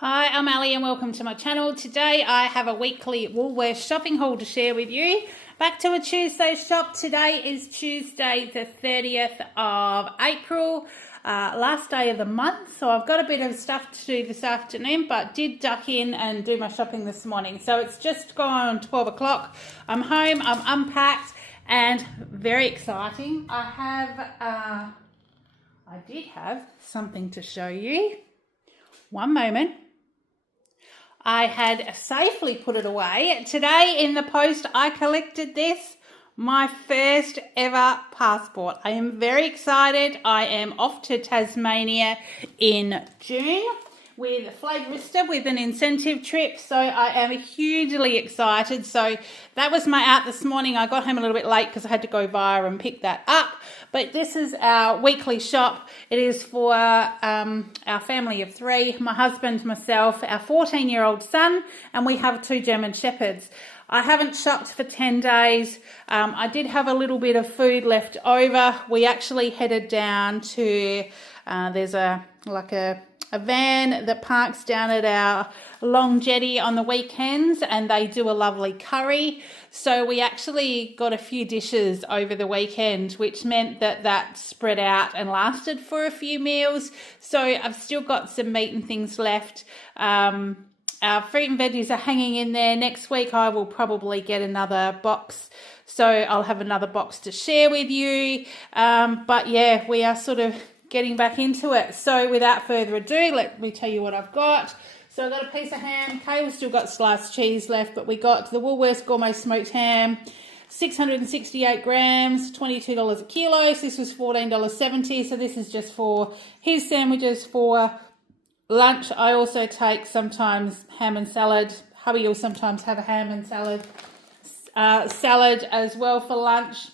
Hi, I'm Ali and welcome to my channel. Today I have a weekly Woolworths shopping haul to share with you. Back to a Tuesday shop. Today is Tuesday the 30th of April, last day of the month. So I've got a bit of stuff to do this afternoon, but did duck in and do my shopping this morning. So it's just gone 12 o'clock. I'm home, I'm unpacked and very exciting. I did have something to show you. One moment. I had safely put it away. Today in the post, I collected this, my first ever passport. I am very excited. I am off to Tasmania in June with Flavourista with an incentive trip. So I am hugely excited. So that was my out this morning. I got home a little bit late because I had to go via and pick that up. But this is our weekly shop. It is for our family of three, my husband, myself, our 14-year-old son, and we have 2 German Shepherds. I haven't shopped for 10 days. I did have a little bit of food left over. We actually headed down to, there's a van that parks down at our long jetty on the weekends, and they do a lovely curry. So we actually got a few dishes over the weekend, which meant that spread out and lasted for a few meals. So I've still got some meat and things left. Our fruit and veggies are hanging in there. Next week I will probably get another box. So I'll have another box to share with you. But yeah, we are sort of getting back into it. So without further ado, let me tell you what I've got. So I've got a piece of ham. Kayle's still got sliced cheese left, but we got the Woolworths Gourmet Smoked Ham, 668 grams, $22 a kilo. So this was $14.70. So this is just for his sandwiches for lunch. I also take sometimes ham and salad. Hubby will sometimes have a ham and salad as well for lunch.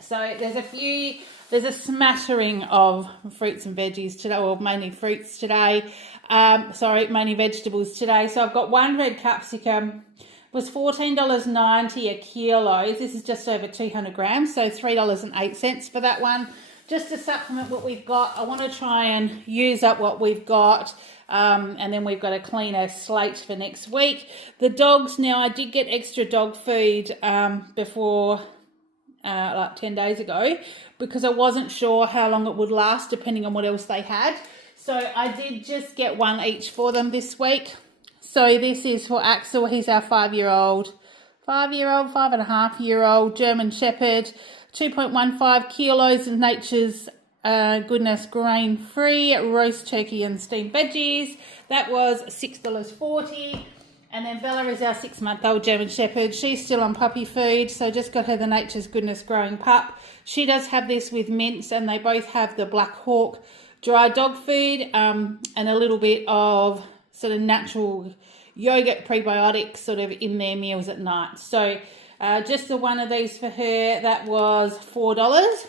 So there's a smattering of fruits and veggies today, or mainly fruits today. Mainly vegetables today. So I've got one red capsicum, was $14.90 a kilo. This is just over 200 grams, so $3.08 for that one. Just to supplement what we've got, I want to try and use up what we've got. And then we've got a cleaner slate for next week. The dogs, now I did get extra dog food before like 10 days ago, because I wasn't sure how long it would last depending on what else they had. So I did just get one each for them this week. So this is for Axel. He's our 5-year-old, 5.5-year-old German Shepherd, 2.15 kilos of Nature's Goodness grain-free roast turkey and steamed veggies. That was $6.40. And then Bella is our 6-month-old German Shepherd. She's still on puppy food, so just got her the Nature's Goodness growing pup. She does have this with mince, and they both have the Black Hawk dry dog food and a little bit of sort of natural yogurt prebiotics sort of in their meals at night. So just the one of these for her, that was $4.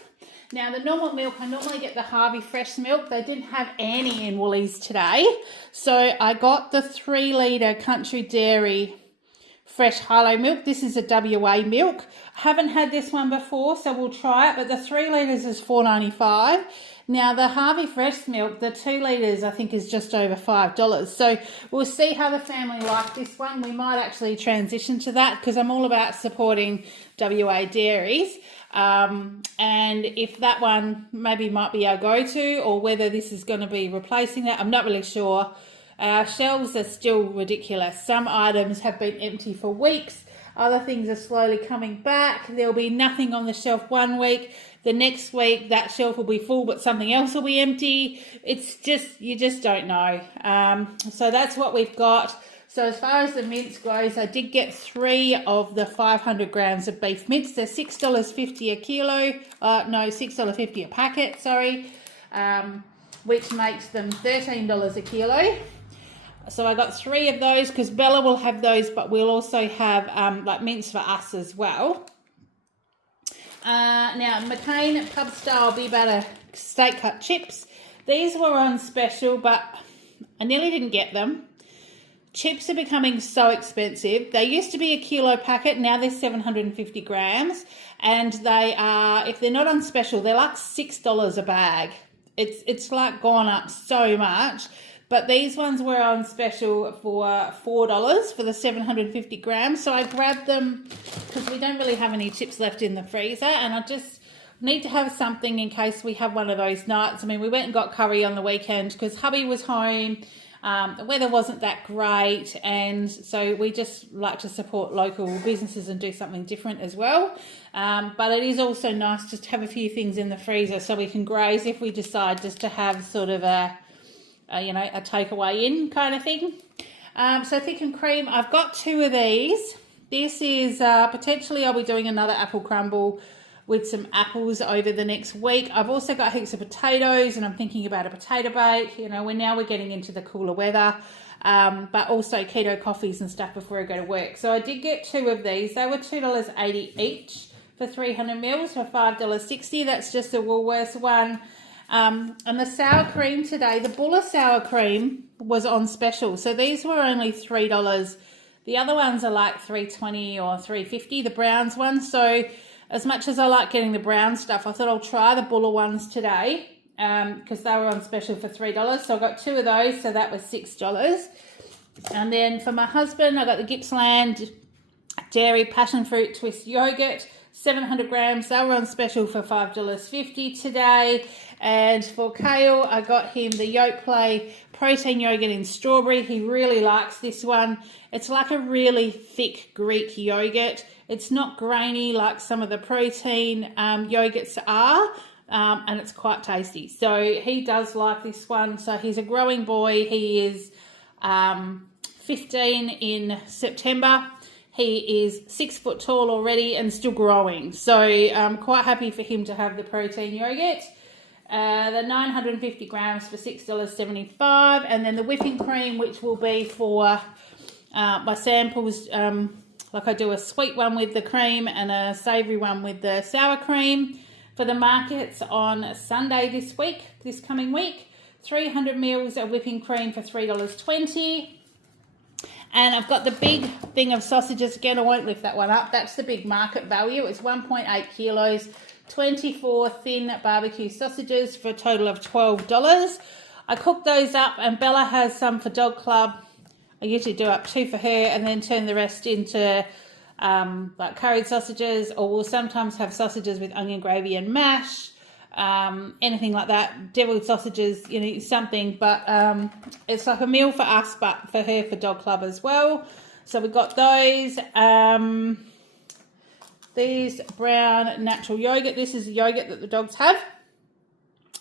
Now, the normal milk, I normally get the Harvey Fresh milk. They didn't have any in Woolies today. So I got the 3-litre Country Dairy Fresh Harlow milk. This is a WA milk. I haven't had this one before, so we'll try it. But the 3 litres is $4.95. Now, the Harvey Fresh milk, the 2 litres, I think is just over $5. So we'll see how the family like this one. We might actually transition to that because I'm all about supporting WA dairies. And if that one maybe might be our go-to, or whether this is going to be replacing that, I'm not really sure. Our shelves are still ridiculous. Some items have been empty for weeks. Other things are slowly coming back. There'll be nothing on the shelf one week. The next week, that shelf will be full, but something else will be empty. It's just, you just don't know. So that's what we've got. So as far as the mince goes, I did get 3 of the 500 grams of beef mince. They're $6.50 a kilo. $6.50 a packet, which makes them $13 a kilo. So I got 3 of those because Bella will have those, but we'll also have like mince for us as well. Now, McCain pub style beef batter steak cut chips. These were on special, but I nearly didn't get them. Chips are becoming so expensive. They used to be a kilo packet. Now they're 750 grams. And they are, if they're not on special, they're like $6 a bag. It's like gone up so much. but these ones were on special for $4 for the 750 grams. So I grabbed them because we don't really have any chips left in the freezer, and I just need to have something in case we have one of those nights. I mean, we went and got curry on the weekend because hubby was home. The weather wasn't that great, and so we just like to support local businesses and do something different as well. But it is also nice just to have a few things in the freezer so we can graze if we decide just to have sort of a takeaway in kind of thing. So thick and cream, I've got 2 of these. This is potentially I'll be doing another apple crumble with some apples over the next week. I've also got heaps of potatoes, and I'm thinking about a potato bake. You know, we're getting into the cooler weather, but also keto coffees and stuff before I go to work. So I did get 2 of these. They were $2.80 each for 300 mils for $5.60. That's just a Woolworths one. And the sour cream today, the Buller sour cream was on special. So these were only $3. The other ones are like $3.20 or $3.50, the Browns ones. So as much as I like getting the brown stuff, I thought I'll try the Buller ones today because they were on special for $3. So I got 2 of those, so that was $6. And then for my husband, I got the Gippsland Dairy Passion Fruit Twist Yogurt, 700 grams. They were on special for $5.50 today. And for Kale, I got him the Yoplait protein yogurt in strawberry. He really likes this one. It's like a really thick Greek yogurt. It's not grainy like some of the protein yogurts are, and it's quite tasty. So he does like this one. So he's a growing boy. He is 15 in September. He is 6 foot tall already and still growing. So I'm quite happy for him to have the protein yogurt. The 950 grams for $6.75, and then the whipping cream, which will be for my samples. Like I do a sweet one with the cream and a savoury one with the sour cream for the markets on Sunday this coming week. 300 mils of whipping cream for $3.20. And I've got the big thing of sausages. Again, I won't lift that one up. That's the big market value. It's 1.8 kilos, 24 thin barbecue sausages for a total of $12. I cooked those up, and Bella has some for Dog Club. I usually do up 2 for her and then turn the rest into like curried sausages, or we'll sometimes have sausages with onion gravy and mash, anything like that, deviled sausages, something. But it's like a meal for us, but for her for Dog Club as well. So we got those. These brown natural yogurt. This is the yogurt that the dogs have.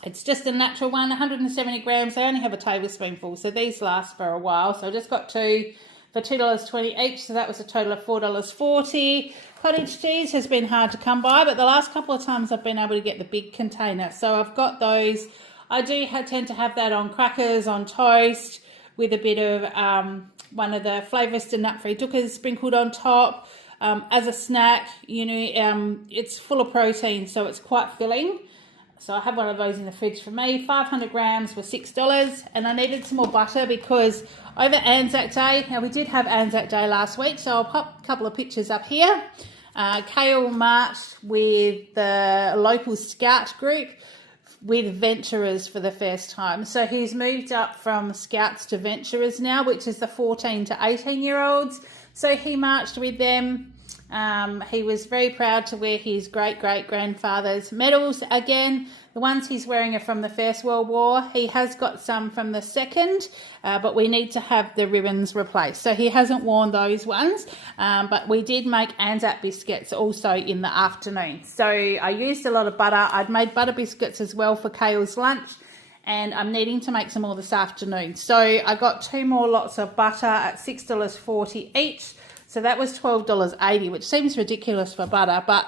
It's just a natural one, 170 grams. They only have a tablespoonful, so these last for a while. So I just got 2 for $2.20 each, so that was a total of $4.40. Cottage cheese has been hard to come by, but the last couple of times I've been able to get the big container. So I've got those. I do tend to have that on crackers, on toast, with a bit of one of the Flavourista nut-free dukkers sprinkled on top. As a snack, it's full of protein, so it's quite filling. So I have one of those in the fridge for me. 500 grams for $6. And I needed some more butter because over Anzac Day, now we did have Anzac Day last week, so I'll pop a couple of pictures up here. Kale marched with the local scout group with venturers for the first time. So he's moved up from scouts to venturers now, which is the 14 to 18-year-olds. So he marched with them. He was very proud to wear his great-great-grandfather's medals again. The ones he's wearing are from the First World War. He has got some from the Second, but we need to have the ribbons replaced. So he hasn't worn those ones, but we did make Anzac biscuits also in the afternoon. So I used a lot of butter. I'd made butter biscuits as well for Kale's lunch, and I'm needing to make some more this afternoon. So I got 2 more lots of butter at $6.40 each. So that was $12.80, which seems ridiculous for butter, but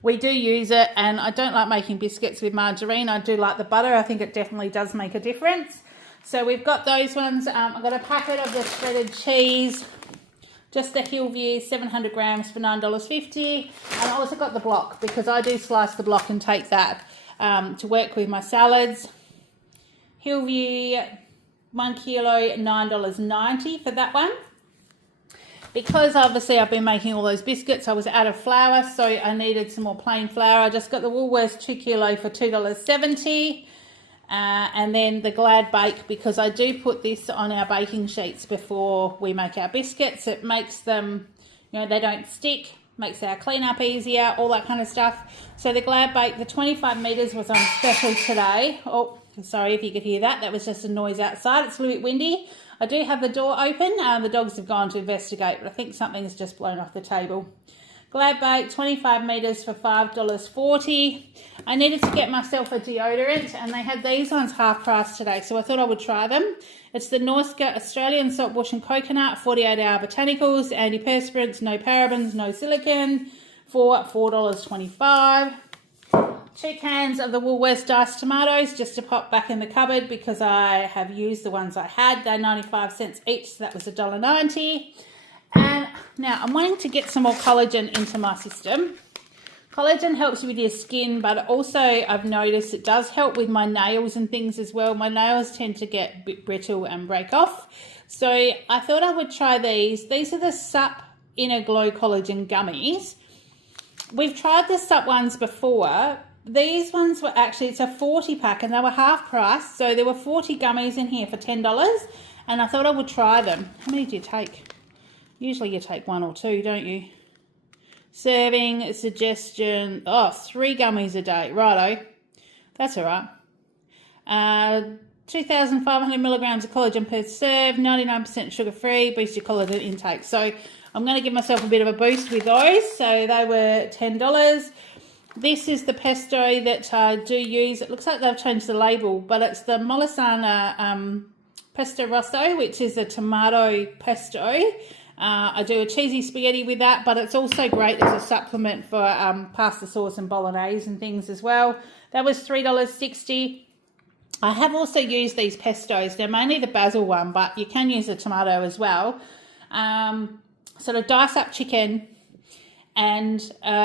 we do use it, and I don't like making biscuits with margarine. I do like the butter. I think it definitely does make a difference. So we've got those ones. I've got a packet of the shredded cheese, just the Hillview, 700 grams for $9.50. And I also got the block because I do slice the block and take that to work with my salads. Hillview, 1 kilo, $9.90 for that one. Because obviously I've been making all those biscuits, I was out of flour, so I needed some more plain flour. I just got the Woolworths 2 kilo for $2.70. And then the Glad Bake, because I do put this on our baking sheets before we make our biscuits. It makes them, you know, they don't stick, makes our cleanup easier, all that kind of stuff. So the Glad Bake, the 25 metres was on special today. Oh, sorry if you could hear that. That was just a noise outside. It's a little bit windy. I do have the door open. The dogs have gone to investigate, but I think something's just blown off the table. Glad Bake, 25 metres for $5.40. I needed to get myself a deodorant, and they had these ones half price today, so I thought I would try them. It's the Norska Australian Salt Bush and Coconut 48-hour botanicals, antiperspirants, no parabens, no silicone, for $4.25. 2 cans of the Woolworths diced tomatoes just to pop back in the cupboard because I have used the ones I had. They're 95 cents each, so that was $1.90. And now I'm wanting to get some more collagen into my system. Collagen helps you with your skin, but also I've noticed it does help with my nails and things as well. My nails tend to get a bit brittle and break off. So I thought I would try these. These are the Sup Inner Glow Collagen Gummies. We've tried the Sup ones before. These ones were actually, it's a 40 pack and they were half price. So there were 40 gummies in here for $10 and I thought I would try them. How many do you take? Usually you take 1 or 2, don't you? Serving, suggestion, 3 gummies a day. Righto. That's all right. 2,500 milligrams of collagen per serve, 99% sugar-free, boost your collagen intake. So I'm going to give myself a bit of a boost with those. So they were $10. This is the pesto that I do use. It looks like they've changed the label, but it's the Molisana pesto rosso, which is a tomato pesto. I do a cheesy spaghetti with that, but it's also great as a supplement for pasta sauce and bolognese and things as well. That was $3.60. I have also used these pestos. They're mainly the basil one, but you can use a tomato as well. Sort of dice up chicken and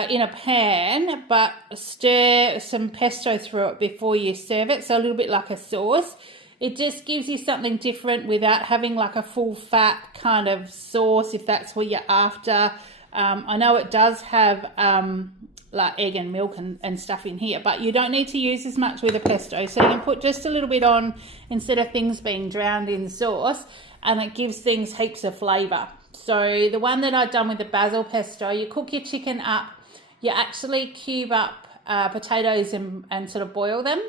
in a pan, but stir some pesto through it before you serve it, so a little bit like a sauce. It just gives you something different without having like a full fat kind of sauce, if that's what you're after. I know it does have like egg and milk and stuff in here, but you don't need to use as much with a pesto. So you can put just a little bit on instead of things being drowned in sauce, and it gives things heaps of flavour. So the one that I've done with the basil pesto, you cook your chicken up, you actually cube up potatoes and sort of boil them,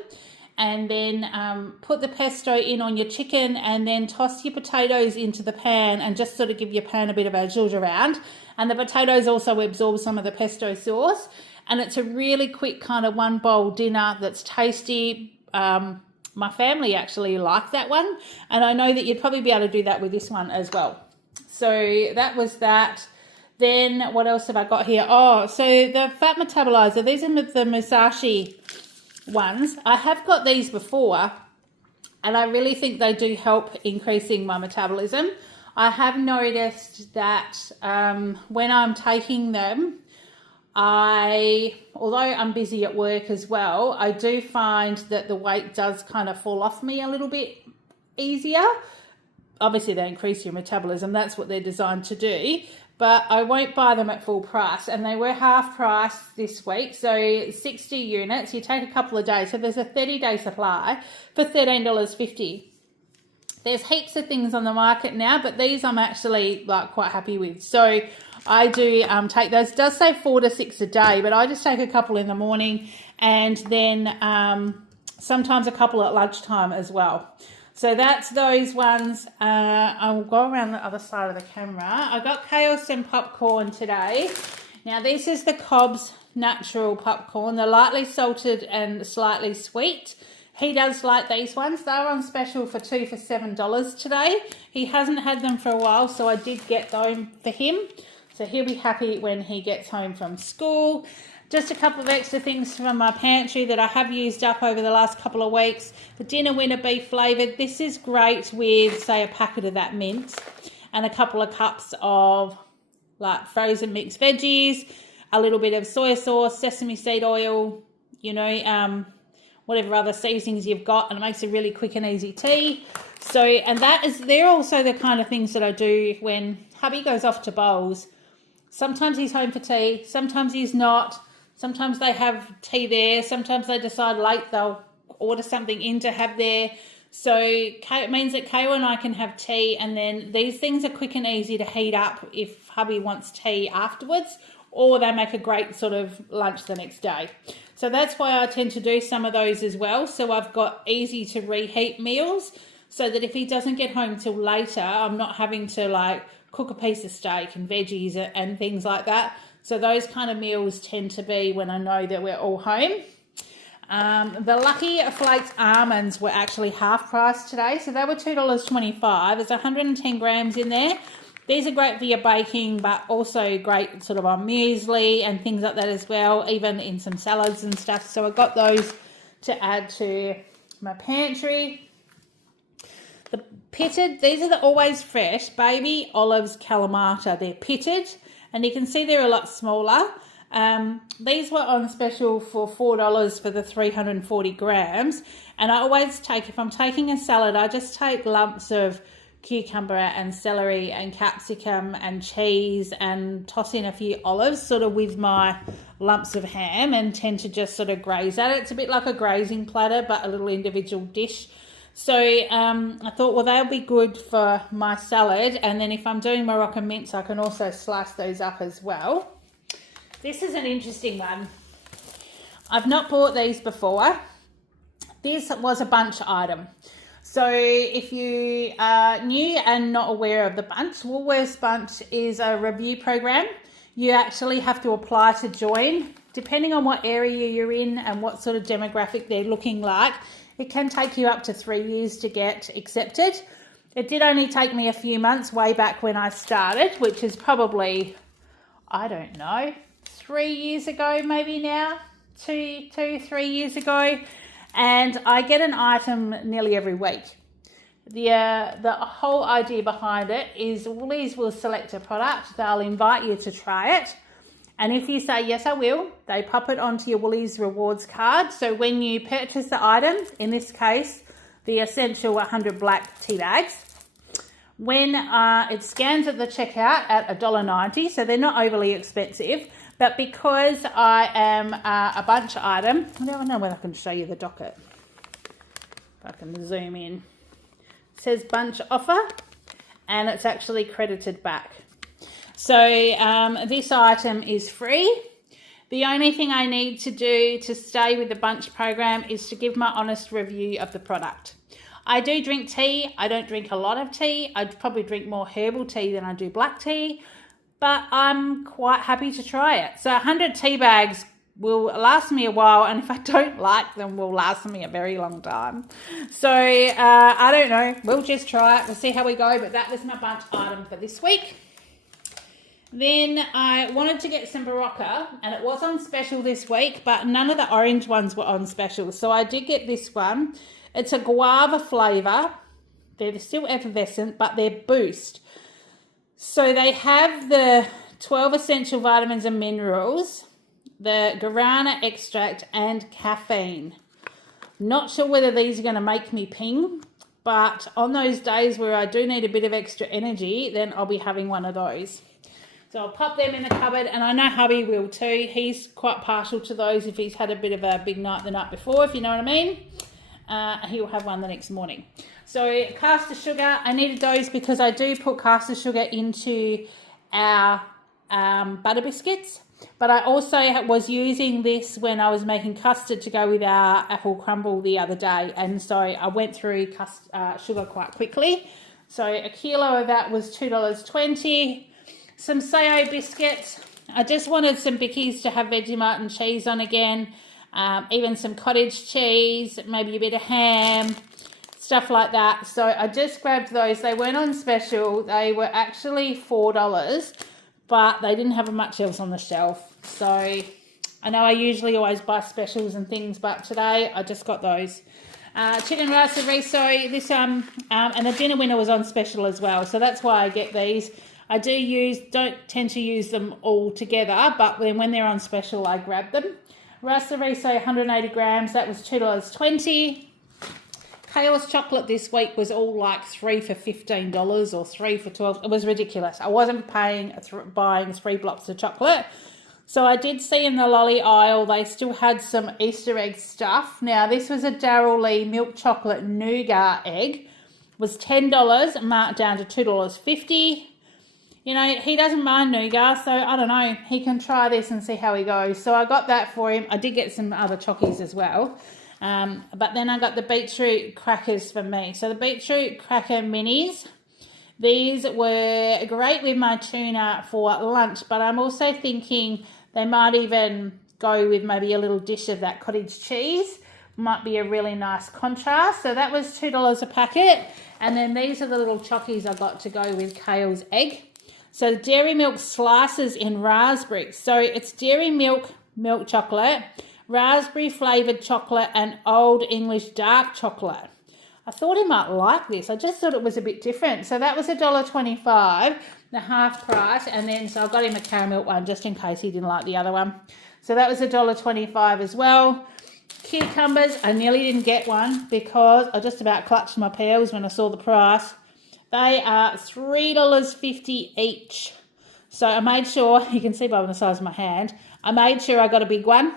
and then put the pesto in on your chicken and then toss your potatoes into the pan and just sort of give your pan a bit of a zhuzh around. And the potatoes also absorb some of the pesto sauce. And it's a really quick kind of 1 bowl dinner that's tasty. My family actually like that one. And I know that you'd probably be able to do that with this one as well. So that was that. Then what else have I got here? Oh, so the fat metabolizer. These are the Musashi ones. I have got these before and I really think they do help increasing my metabolism. I have noticed that when I'm taking them, although I'm busy at work as well, I do find that the weight does kind of fall off me a little bit easier. Obviously they increase your metabolism, that's what they're designed to do, but I won't buy them at full price, and they were half price this week. So 60 units, you take a couple of days, so there's a 30-day supply for $13.50. There's heaps of things on the market now, but these I'm actually like quite happy with. So I do take those. It does say 4 to 6 a day, but I just take a couple in the morning and then sometimes a couple at lunchtime as well. So that's those ones. I'll go around the other side of the camera. I got chaos and popcorn today. Now this is the Cobb's natural popcorn. They're lightly salted and slightly sweet. He does like these ones. They're on special for 2 for $7 today. He hasn't had them for a while, so I did get them for him. So he'll be happy when he gets home from school. Just a couple of extra things from my pantry that I have used up over the last couple of weeks. The dinner winner beef flavoured. This is great with, say, a packet of that mince and a couple of cups of like frozen mixed veggies, a little bit of soy sauce, sesame seed oil, you know, whatever other seasonings you've got, and it makes a really quick and easy tea. So, and they're also the kind of things that I do when hubby goes off to bowls. Sometimes he's home for tea, sometimes he's not. Sometimes they have tea there. Sometimes they decide late they'll order something in to have there. So it means that Kayla and I can have tea, and then these things are quick and easy to heat up if hubby wants tea afterwards, or they make a great sort of lunch the next day. So that's why I tend to do some of those as well. So I've got easy to reheat meals so that if he doesn't get home till later, I'm not having to like cook a piece of steak and veggies and things like that. So those kind of meals tend to be when I know that we're all home. The Lucky Flakes almonds were actually half price today, so they were $2.25. There's 110 grams in there. These are great for your baking, but also great sort of on muesli and things like that as well, even in some salads and stuff. So I got those to add to my pantry. The pitted, these are the Always Fresh Baby Olives Kalamata. They're pitted, and you can see they're a lot smaller. These were on special for $4 for the 340 grams. And I always take, if I'm taking a salad, I just take lumps of cucumber and celery and capsicum and cheese and toss in a few olives sort of with my lumps of ham and tend to just sort of graze at it. It's a bit like a grazing platter, but a little individual dish. So I thought, well, they'll be good for my salad. And then if I'm doing Moroccan mince, I can also slice those up as well. This is an interesting one. I've not bought these before. This was a bunch item. So if you are new and not aware of the bunch, Woolworths Bunch is a review program. You actually have to apply to join. Depending on what area you're in and what sort of demographic they're looking like, it can take you up to 3 years to get accepted. It did only take me a few months way back when I started, which is probably, I don't know, 3 years ago maybe now, 3 years ago. And I get an item nearly every week. The whole idea behind it is Woolies will select a product, they'll invite you to try it, and if you say yes I will, they pop it onto your Woolies rewards card. So when you purchase the item, in this case the essential 100 black tea bags, when it scans at the checkout at $1.90, so they're not overly expensive. But because I am a bunch item, I don't know whether I can show you the docket. If I can zoom in. It says bunch offer, and it's actually credited back. So this item is free. The only thing I need to do to stay with the bunch program is to give my honest review of the product. I do drink tea. I don't drink a lot of tea. I probably drink more herbal tea than I do black tea. But I'm quite happy to try it. So 100 tea bags will last me a while, and if I don't like them, will last me a very long time. So I don't know. We'll just try it. We'll see how we go. But that was my bunch item for this week. Then I wanted to get some Barocca, and it was on special this week, but none of the orange ones were on special. So I did get this one. It's a guava flavour. They're still effervescent, but they're Boost. So they have the 12 essential vitamins and minerals, the guarana extract, and caffeine. Not sure whether these are going to make me ping, but on those days where I do need a bit of extra energy, then I'll be having one of those. So I'll pop them in the cupboard, and I know hubby will too. He's quite partial to those if he's had a bit of a big night the night before, if you know what I mean. He'll have one the next morning. So caster sugar, I needed those because I do put caster sugar into our butter biscuits. But I also was using this when I was making custard to go with our apple crumble the other day. And so I went through sugar quite quickly. So a kilo of that was $2.20. Some Sayo biscuits. I just wanted some bickies to have Vegemite and cheese on again. Even some cottage cheese, maybe a bit of ham, stuff like that. So I just grabbed those. They weren't on special. They were actually $4, but they didn't have much else on the shelf. So I know I usually always buy specials and things, but today I just got those. Chicken rice and riso, this and the dinner winner was on special as well. So that's why I get these. I don't tend to use them all together, but then when they're on special, I grab them. Rice and riso, 180 grams, that was $2.20. Chaos chocolate this week was all like 3 for $15 or 3 for $12. It was ridiculous. I wasn't buying 3 blocks of chocolate. So I did see in the lolly aisle they still had some Easter egg stuff. Now this was a Darryl Lee milk chocolate nougat egg. It was $10, marked down to $2.50. You know, he doesn't mind nougat, so I don't know. He can try this and see how he goes. So I got that for him. I did get some other chockies as well. But then I got the beetroot crackers for me. So the beetroot cracker minis. These were great with my tuna for lunch, but I'm also thinking they might even go with maybe a little dish of that cottage cheese. Might be a really nice contrast. So that was $2 a packet. And then these are the little chockies I got to go with Kale's egg. So dairy milk slices in raspberry. So it's dairy milk chocolate, raspberry flavoured chocolate, and old English dark chocolate. I thought he might like this. I just thought it was a bit different. So that was $1.25, the half price. And then, so I got him a caramel one just in case he didn't like the other one. So that was $1.25 as well. Cucumbers, I nearly didn't get one because I just about clutched my pearls when I saw the price. They are $3.50 each. So I made sure, you can see by the size of my hand, I made sure I got a big one.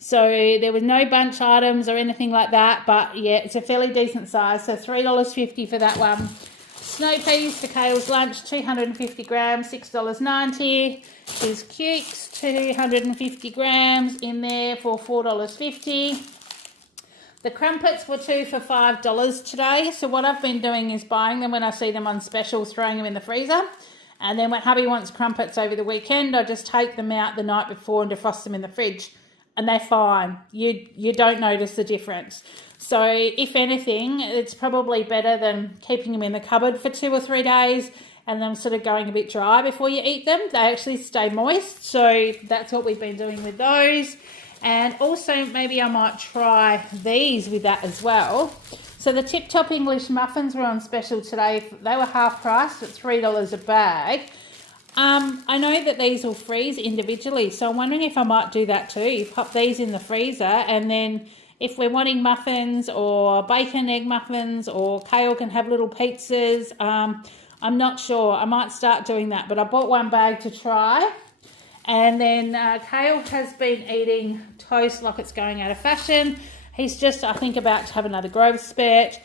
So there was no bunch items or anything like that, but yeah, it's a fairly decent size. So $3.50 for that one. Snow peas for Kale's lunch, 250 grams, $6.90. His cukes, 250 grams in there for $4.50. The crumpets were 2 for $5 today. So what I've been doing is buying them when I see them on special, throwing them in the freezer. And then when hubby wants crumpets over the weekend, I just take them out the night before and defrost them in the fridge. And they're fine. You don't notice the difference. So if anything, it's probably better than keeping them in the cupboard for 2 or 3 days and them sort of going a bit dry before you eat them. They actually stay moist. So that's what we've been doing with those. And also maybe I might try these with that as well. So the Tip Top English muffins were on special today. They were half priced at $3 a bag. I know that these will freeze individually, so I'm wondering if I might do that too. Pop these in the freezer, and then if we're wanting muffins or bacon egg muffins, or Kale can have little pizzas, I'm not sure. I might start doing that, but I bought one bag to try. And then Kale has been eating toast like it's going out of fashion. He's just, I think, about to have another growth spurt.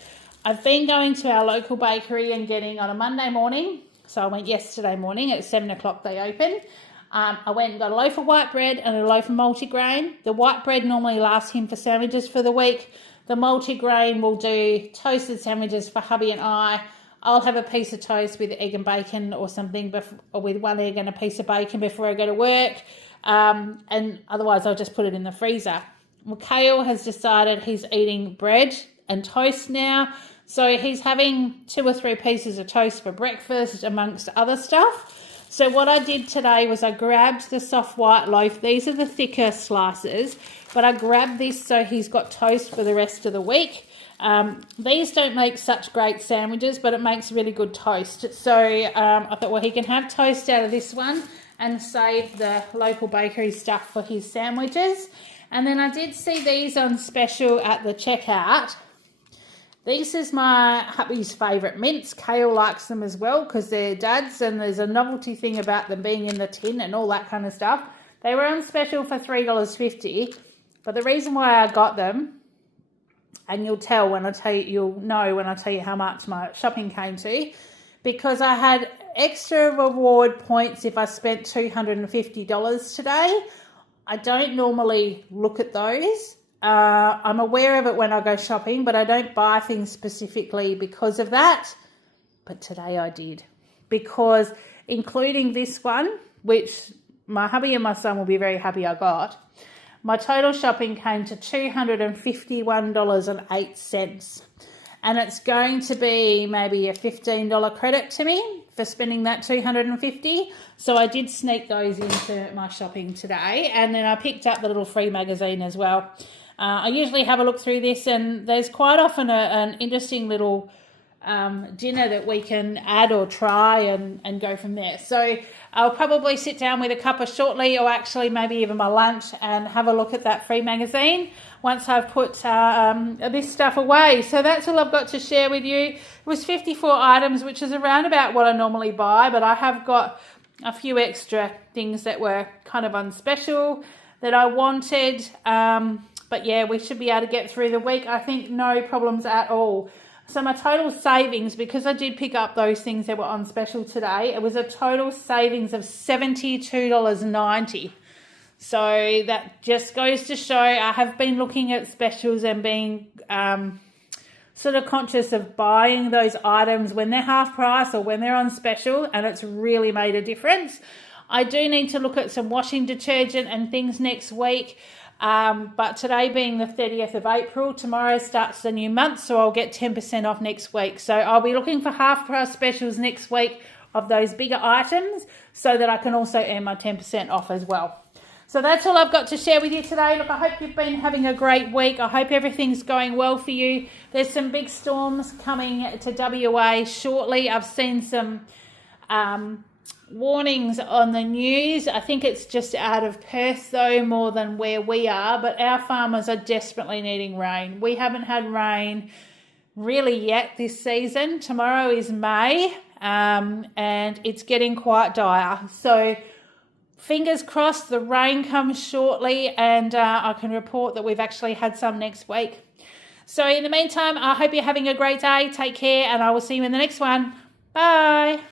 I've been going to our local bakery and getting on a Monday morning. So I went yesterday morning at 7 o'clock they open. I went and got a loaf of white bread and a loaf of multigrain. The white bread normally lasts him for sandwiches for the week. The multigrain will do toasted sandwiches for hubby and I. I'll have a piece of toast with egg and bacon or something, or with one egg and a piece of bacon before I go to work. And otherwise I'll just put it in the freezer. Well, Kale has decided he's eating bread and toast now. So he's having 2 or 3 pieces of toast for breakfast amongst other stuff. So what I did today was I grabbed the soft white loaf. These are the thicker slices, but I grabbed this so he's got toast for the rest of the week. These don't make such great sandwiches, but it makes really good toast. So I thought, well, he can have toast out of this one and save the local bakery stuff for his sandwiches. And then I did see these on special at the checkout. This is my hubby's favourite mints. Kale likes them as well because they're Dad's, and there's a novelty thing about them being in the tin and all that kind of stuff. They were on special for $3.50, but the reason why I got them, and you'll know when I tell you how much my shopping came to, because I had extra reward points if I spent $250 today. I don't normally look at those. I'm aware of it when I go shopping, but I don't buy things specifically because of that. But today I did, because including this one, which my hubby and my son will be very happy I got, my total shopping came to $251.08. And it's going to be maybe a $15 credit to me for spending that $250. So I did sneak those into my shopping today. And then I picked up the little free magazine as well. I usually have a look through this, and there's quite often an interesting little dinner that we can add or try and go from there. So I'll probably sit down with a cuppa shortly, or actually maybe even my lunch, and have a look at that free magazine once I've put this stuff away. So that's all I've got to share with you. It was 54 items, which is around about what I normally buy, but I have got a few extra things that were kind of on special that I wanted. But yeah, we should be able to get through the week. I think no problems at all. So my total savings, because I did pick up those things that were on special today, it was a total savings of $72.90. So that just goes to show I have been looking at specials and being sort of conscious of buying those items when they're half price or when they're on special, and it's really made a difference. I do need to look at some washing detergent and things next week. But today being the 30th of April, tomorrow starts the new month, so I'll get 10% off next week. So I'll be looking for half price specials next week of those bigger items so that I can also earn my 10% off as well. So that's all I've got to share with you today. Look, I hope you've been having a great week. I hope everything's going well for you. There's some big storms coming to WA shortly. I've seen some warnings on the news. I think it's just out of Perth though, more than where we are, but our farmers are desperately needing rain. We haven't had rain really yet this season. Tomorrow is May, and it's getting quite dire. So fingers crossed the rain comes shortly, and I can report that we've actually had some next week. So in the meantime, I hope you're having a great day. Take care, and I will see you in the next one. Bye.